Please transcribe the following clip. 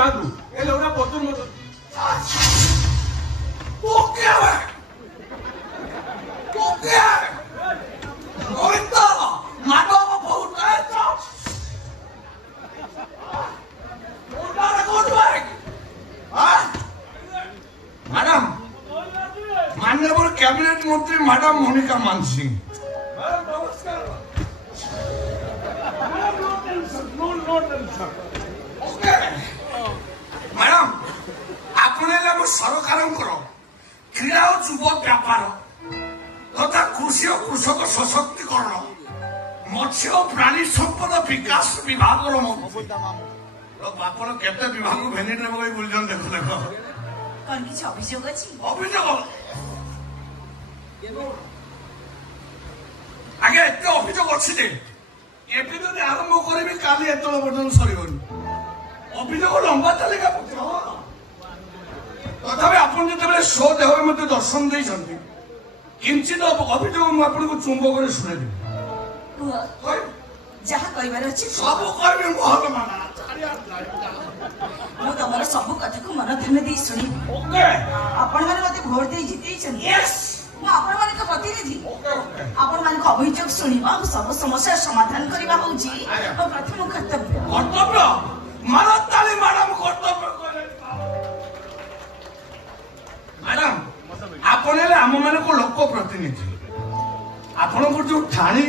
जादू ये लोग ना बोतल मत वो क्या है गोविंदा माधव बहुत है तो मैडम माननीय कैबिनेट मंत्री मैडम मोनिका मानसिंह मैडम आपने सरकार क्रीड़ा और युव व्यापार तथा कृषि और कृषक सशक्तिकरण मत्स्य और प्राणी संपद विकास विभाग मंत्री ଆପଣ କେତେ ବିଭାଗ ଭେନିଟ୍ ରେ ପକେଇ ବୁଲୁଛନ୍ତି ଦେଖ ଦେଖ କଣ କିଛି ଅଭିଯୋଗ ଅଛି ଅଭିଯୋଗ ଆଜ୍ଞା ଏତେ ଅଭିଯୋଗ ଅଛି ଯେ ଏବେ ଯଦି ଆରମ୍ଭ କରିବି କାଲି ଏତେବେଳେ ପର୍ଯ୍ୟନ୍ତ ସରିବନି ଅଭିଯୋଗ ଲମ୍ବା ତାଲିକା ତଥାପି ଆପଣ ଯେତେବେଳେ ଶୋ ଦେହରେ ମୋତେ ଦର୍ଶନ ଦେଇଛନ୍ତି କିଞ୍ଚିତ ଅଭିଯୋଗ ମୁଁ ଆପଣଙ୍କୁ ଚୁମ୍ବକରେ ଶୁଣେଇଦେବି ଯାହା କହିବାର ଅଛି ସବୁ କହିବି ମହଲ ମାନା ମୁଁ ତମର ସବୁ କଥାକୁ ମନ ଧ୍ୟାନ ଦେଇ ଶୁଣିବି ଆପଣମାନେ ମତେ ଭୋଟ ଦେଇ ଜିତେଇଛନ୍ତି ମୁଁ ଆପଣମାନଙ୍କ ପ୍ରତିନିଧି ଆପଣମାନଙ୍କ ଅଭିଯୋଗ ଶୁଣିବା ଆଉ ସବୁ ସମସ୍ୟାର ସମାଧାନ କରିବା ହଉଛି ମୋ ପ୍ରଥମ କର୍ତ୍ତବ୍ୟ ମ୍ୟାଡାମ ଆପଣ ହେଲେ ଆମ ମାନଙ୍କୁ ଲୋକ ପ୍ରତିନିଧି ଆପଣଙ୍କୁ ଯୋଉ ଠାଣି